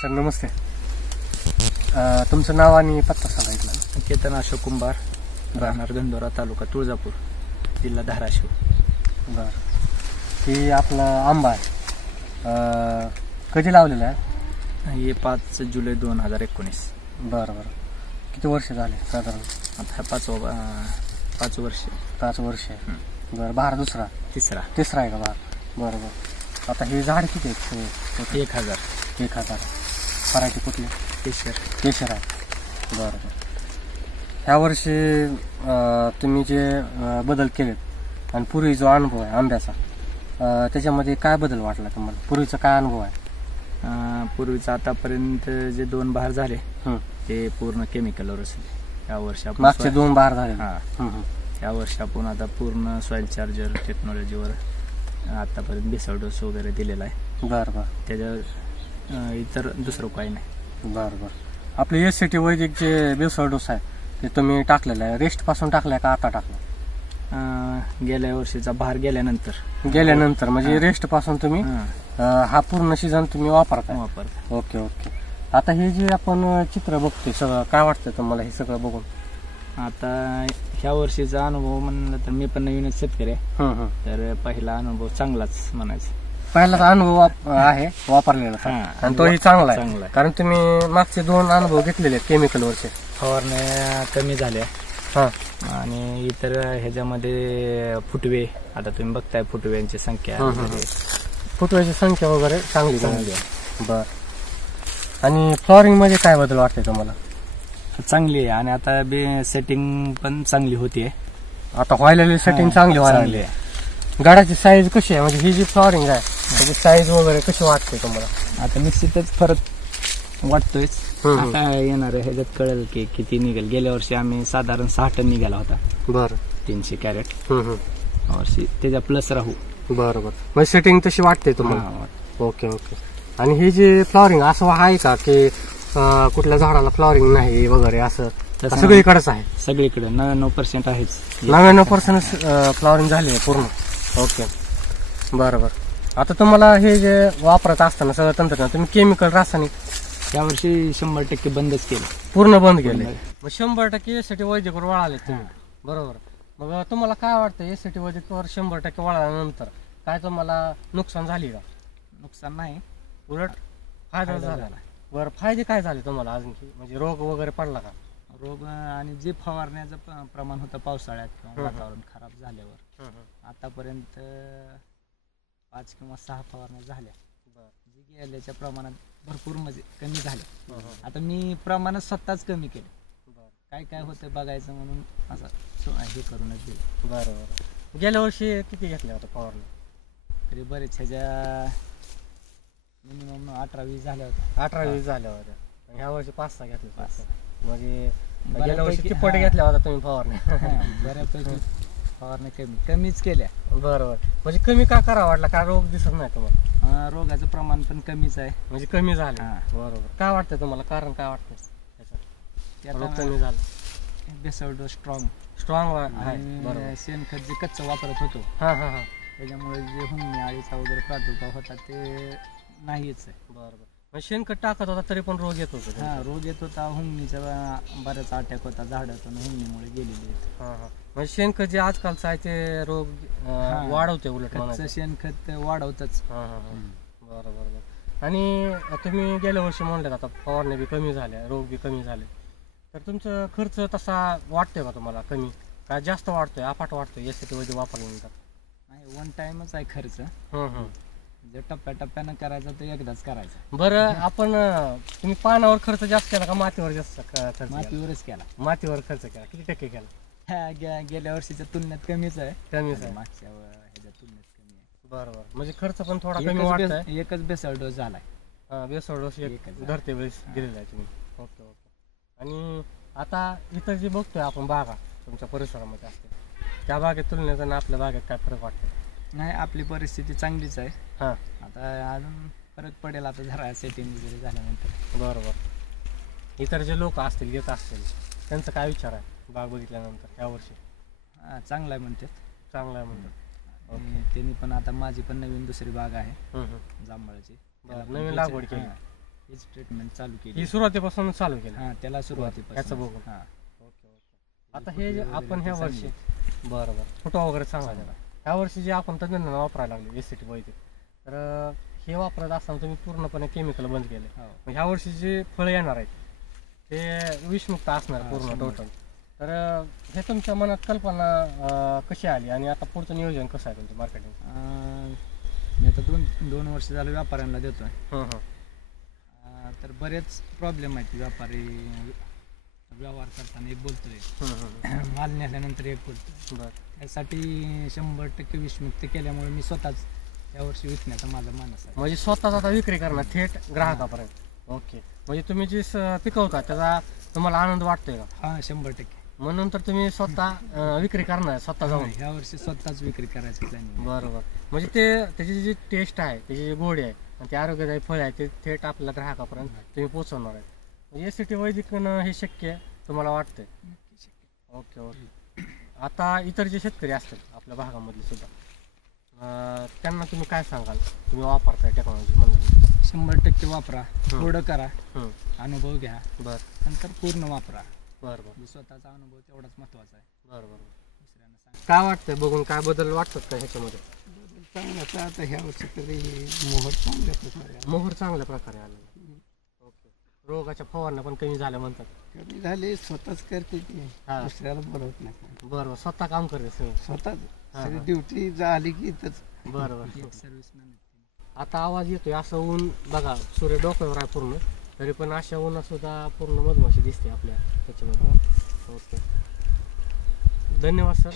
Sir नमस्ते. तुमचं नाव आणि पत्ता सांगायचं. केतन अशोक कुंभार, राहणार गंधोरा, तालुका तुळजापूर, जिल्हा धाराशिव. बरं, ही आपला आंबा आहे, कधी लावलेला आहे? हे 5 जुलै 2019. बरं बरं. किती वर्ष झाले साधारण? आता हा 5 वर्ष. 5 वर्ष आहे. बरं, बहार दुसरा तिसरा आहे का बहार? बरं बरं. आता हे झाड किती आहेत? 1000. 1000. व्हरायटी कुठली? केशर आहे. बरं बरं. ह्या वर्षी तुम्ही जे बदल केलेत आणि पूर्वी जो अनुभव आहे आंब्याचा, त्याच्यामध्ये काय बदल वाटला तुम्हाला? पूर्वीचा काय अनुभव आहे? पूर्वीचा आतापर्यंत जे 2 बहार झाले ते पूर्ण केमिकलवर असले. या वर्षी मागचे 2 बहार झाले. या वर्षी आपण आता पूर्ण सॉइल चार्जर टेक्नॉलॉजीवर आतापर्यंत बेसल डोस वगैरे दिलेला आहे. बरं बरं. त्याच्या इतर दुसरं काही नाही. बरं बरं. आपले SCT वैदिक जे बेसल डोस आहे ते तुम्ही टाकलेलं आहे, रेस्ट पासून टाकलाय का आता टाकलं? गेल्या वर्षीचा बहार गेल्यानंतर म्हणजे रेस्ट पासून तुम्ही हा पूर्ण सीझन तुम्ही वापरता. Okay okay. आता हे जे आपण चित्र बघतोय सगळं, काय वाटतं तुम्हाला हे सगळं बघून? आता ह्या वर्षीचा अनुभव म्हणलं तर मी पण नवीनच शेतकरी आहे, तर पहिला अनुभव चांगलाच म्हणायचा. पहिलाच अनुभव आहे वापरलेला आणि तोही चांगला आहे, कारण तुम्ही मागचे 2 अनुभव घेतलेले केमिकल वरचे. फवारण्या कमी झाल्या आणि इतर ह्याच्यामध्ये फुटवे, आता तुम्ही बघताय फुटव्यांची संख्या, फुटव्याची संख्या वगैरे चांगली आहे. बर. आणि फ्लॉवरिंग मध्ये काय बदल वाटते तुम्हाला? चांगली आहे आणि आता सेटिंग पण चांगली होतीये. आता व्हायला सेटिंग चांगली व्हायला. गाडाची साईज कशी आहे, म्हणजे ही जी फ्लॉवरिंग आहे त्याची साईज वगैरे कशी वाटते तुम्हाला? आता निश्चितच फरक वाटतोय. आता येणार ह्याच्यात कळेल की किती निघेल. गेल्या वर्षी आम्ही साधारण 6 टन निघाला होता. बरं. 300 कॅरेट. वर्षी त्याच्या प्लस राहू. बरोबर. म्हणजे सेटिंग तशी वाटते तुम्हाला? Okay okay. आणि हे जे फ्लॉवरिंग असं आहे का की कुठल्या झाडाला फ्लॉवरिंग नाही वगैरे असं? सगळीकडेच आहे? सगळीकडे 99% आहेच. 99% फ्लॉवरिंग झाली आहे पूर्ण. ओके. बरोबर. आता तुम्हाला हे जे वापरत असताना सगळं तंत्रज्ञान तुम्ही केमिकल रासायनिक यावर्षी 100% बंदच केलं. पूर्ण बंद केले. मग 100% SCT वैदिकवर वळाले तुम्ही. बरोबर. मग तुम्हाला काय वाटतं SCT वैदिकवर 100% वळाल्यानंतर काय तुम्हाला नुकसान झाली का? नुकसान नाही, उलट फायदा झाला. बरं, फायदे काय झाले तुम्हाला अजून? म्हणजे रोग वगैरे पडला का? रोग आणि जे फवारण्याचं प्रमाण होतं पावसाळ्यात किंवा वातावरण खराब झाल्यावर, आतापर्यंत 5 किंवा 6 फवारण्या झाल्या. जे गेल्याच्या प्रमाणात भरपूर म्हणजे कमी झाले. आता मी प्रमाणात स्वतःच कमी केलं. काय काय होतं बघायचं म्हणून असं हे करूनच दिलं. बरोबर. गेल्या वर्षी किती घेतल्या होत्या फवारण्या? तरी बरेच ह्याच्या मिनिमम 18-20 झाल्या होत्या. 18-20 झाल्या होत्या. ह्या वर्षी 5-6 घेतल्या. 5 म्हणजे गेल्या वर्षी किती घेतल्या होत्या तुम्ही फवारण्या? बऱ्यापैकी फवारण्या कमीच केल्या. बरोबर. म्हणजे कमी का करा वाटला? का रोग दिसत नाही तुम्हाला? रोगाचं प्रमाण पण कमीच आहे. म्हणजे कमी झालं. बरोबर. काय वाटतं तुम्हाला? कारण काय वाटतं त्याचं कमी झालं? बेसल डोस स्ट्रॉंग आहे. शेणखत जे कच्चं वापरत होतो त्याच्यामुळे जे हुन्नी आळीचा वगैरे प्रादुर्भाव होता ते नाहीच आहे. बरोबर. शेणखत टाकत होता तरी पण रोग येत होता? रोग येत होता. हुन्नीचा बऱ्याच अटॅक होता झाडातून, हुन्नीमुळे गेलेले आहेत. म्हणजे शेणखत जे आजकालचं आहे ते रोग वाढवते, उलट शेणखत वाढवतच. बरोबर. आणि तुम्ही गेल्या वर्षी म्हणले आता फवारण्या बी कमी झाल्या, रोग बी कमी झाले, तर तुमचा खर्च तसा वाटतोय का तुम्हाला कमी का जास्त वाटतोय, अफाट वाटतोय SCT वैदिक वापरल्यानंतर? नाही, 1 टाइमच आहे खर्च. जर टप्प्याटप्प्यानं करायचा तर एकदाच करायचा. बरं, आपण तुम्ही पानावर खर्च जास्त केला का मातीवर जास्त खर्च? मातीवरच केला. मातीवर खर्च केला. किती टक्के केला? गेल्या वर्षीच्या तुलनेत कमीच आहे. मागच्या ह्याच्या तुलनेत कमी आहे. बरोबर. म्हणजे खर्च पण थोडा कमी वाटतोय. एकच बेसल डोस झालाय. बेसल डोस धरते वेळेस दिलेला आहे तुम्ही. Okay okay. आणि आता इतर जे बघतोय आपण बागा तुमच्या परिसरामध्ये असते, त्या बागेत तुलनेत आणि आपल्या बागेत काय फरक वाटतो? नाही, आपली परिस्थिती चांगलीच आहे. आता अजून फरक पडेल आता जरा सेटिंग वगैरे झाल्यानंतर. बरोबर. इतर जे लोक असतील घेत असतील त्यांचा काय विचार आहे बाग बघितल्यानंतर यावर्षी? चांगला आहे म्हणतात. चांगला आहे म्हणतात. त्यांनी पण आता माझी पण नवीन दुसरी बाग आहे जांभळाची. नवीन लागवड केली. हीच ट्रीटमेंट चालू केली. ही सुरुवातीपासून चालू केली. हा, त्याला याचं सुरुवातीपासून. बघून. हा. आता हे जे आपण ह्या चांगली वर्षी बरोबर फोटो वगैरे सांगा त्याला. ह्या वर्षी जे आपण तज्ञांना वापरायला लागले एसीटी वैदिक, तर हे वापरत असताना तुम्ही पूर्णपणे केमिकल बंद केले. हो. मग ह्या वर्षी जे फळं येणार आहेत ते विषमुक्त असणार पूर्ण 100%. टोटल. तर हे तुमच्या मनात कल्पना कशी आली आणि आता पुढचं नियोजन कसं आहे तुमचं मार्केटिंग? मी आता दोन वर्ष झालं व्यापाऱ्यांना देतोय. तर बरेच प्रॉब्लेम आहेत. व्यापारी व्यवहार करताना एक बोलतोय, माल नेल्यानंतर एक बोलतोय. त्यासाठी 100% विषमुक्त केल्यामुळे मी स्वतःच यावर्षी विकण्याचा माझा मानस आहे. म्हणजे स्वतःच आता विक्री करणार थेट ग्राहकापर्यंत. ओके, म्हणजे तुम्ही जे पिकवता त्याचा तुम्हाला आनंद वाटतोय का? हा, 100%. म्हणून तर तुम्ही स्वतः विक्री करणार स्वतः जाऊन. ह्या वर्षी स्वतःच विक्री करायचं प्लॅनिंग. बरोबर, म्हणजे ते त्याची जी टेस्ट आहे, त्याची जी गोडी आहे आणि ते आरोग्यदायी फळ आहे ते थेट आपल्या ग्राहकापर्यंत तुम्ही पोहोचवणार आहे. म्हणजे एसीटी वैदिकनं हे शक्य तुम्हाला वाटतंय? Okay okay. आता इतर जे शेतकरी असतील आपल्या भागामधले सुद्धा, त्यांना तुम्ही काय सांगाल? तुम्ही वापरताय टेक्नॉलॉजी म्हणून 100% वापरा, थोडं करा, अनुभव घ्या, नंतर पूर्ण वापरा. बरोबर, स्वतःचा अनुभव तेवढाच महत्वाचा आहे. बरोबर. दुसऱ्यांना सांग. काय वाटतंय बघून, काय बदल वाटतात का ह्याच्यामध्ये? चांगला आता ह्या वर्षी तरी मोहर चांगल्या प्रकारे मोहर चांगल्या प्रकारे आला. ओके, रोगाच्या फवारण्या पण कमी झाल्या म्हणतात. कमी झाले, स्वतःच करते ती, दुसऱ्याला बोलवत नाही. बरोबर, स्वतः काम करते सगळं. स्वतःच सगळी ड्युटी झाली की इथंच. बरोबर. आता आवाज येतोय, असं ऊन बघा, सूर्य डोक्यावर आहे पूर्ण, तरी पण अशा उन्हात सुद्धा पूर्ण मधमाशी दिसते आपल्या त्याच्यामध्ये. ओके, धन्यवाद सर.